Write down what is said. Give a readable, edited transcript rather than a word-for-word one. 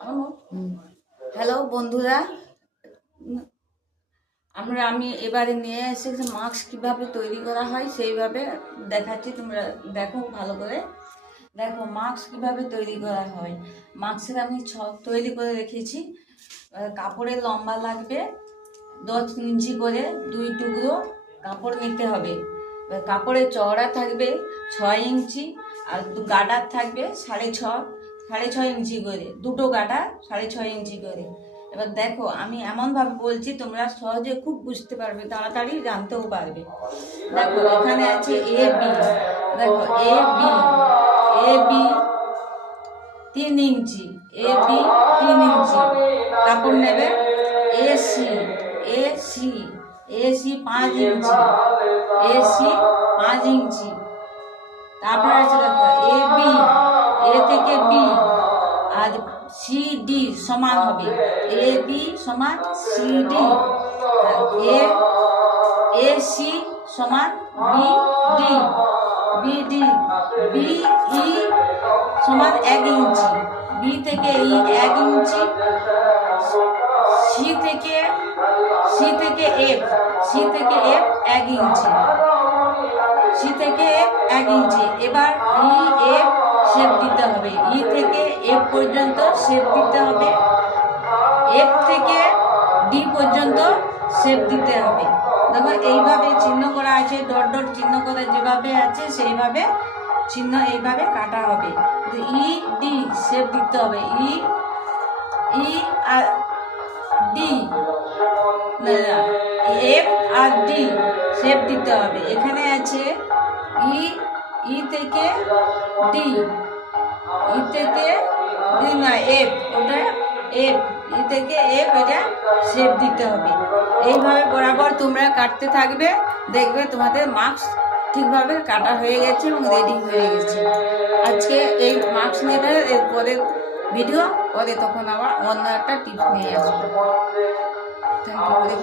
Hello বন্ধুরা, আমি এবারে নিয়ে এসেছি মাস্ক কিভাবে তৈরি করা হয় সেইভাবে দেখাচ্ছি। তোমরা দেখো, ভালো করে দেখো মাস্ক কিভাবে তৈরি করা হয়। মাস্কের আমি তৈরি করে রেখেছি। কাপড়ের লম্বা লাগবে 10 ইঞ্চি করে, 2 টুকরো কাপড় নিতে হবে। কাপড়ের চওড়া থাকবে 6 ইঞ্চি, আর গাডার থাকবে 6.5 ইঞ্চি করে, দুটো গাডার 6.5 ইঞ্চি করে। এবার দেখো, আমি এমনভাবে বলছি তোমরা সহজে খুব বুঝতে পারবে, তাড়াতাড়ি জানতেও পারবে। দেখো এখানে আছে এ বি। দেখো A B 3 inch, A B 3 inch কাপড় নেবে। A C 5 inch, A C 5 inch. তারপরে আছে দেখো এ বি, এ থেকে বি আর সি ডি সমান হবে। এ বি সমান সি ডি, এ সি সমান B D, B D, B E সমান 1 ইঞ্চি, বি থেকে ই 1 ইঞ্চি, সি থেকে এফ 1 ইঞ্চি, সি থেকে এফ 1 ইঞ্চি। এবার ই এফ শেপ দিতে হবে, ই থেকে এফ পর্যন্ত শেপ দিতে হবে, এফ থেকে ডি পর্যন্ত শেপ দিতে হবে। দেখো এইভাবে চিহ্ন করা আছে, ডট ডট চিহ্ন করা যেভাবে আছে সেইভাবে চিহ্ন এইভাবে কাটা হবে। ই ডি শেপ দিতে হবে, ই আর D, F R D shape দিতে হবে। এখানে আছে ই থেকে ডি, ই থেকে ডি না এফ, ওটা এফ, ই থেকে এফ, এটা শেপ দিতে হবে। এইভাবে বরাবর তোমরা কাটতে থাকবে, দেখবে তোমাদের মাস্ক ঠিকভাবে কাটা হয়ে গেছে এবং রেডি হয়ে গেছে। আজকে এই মাস্ক নেবে, এরপরে ভিডিও পরে তখন আবার অন্য একটা টিপস নিয়ে আসবো। Thank you.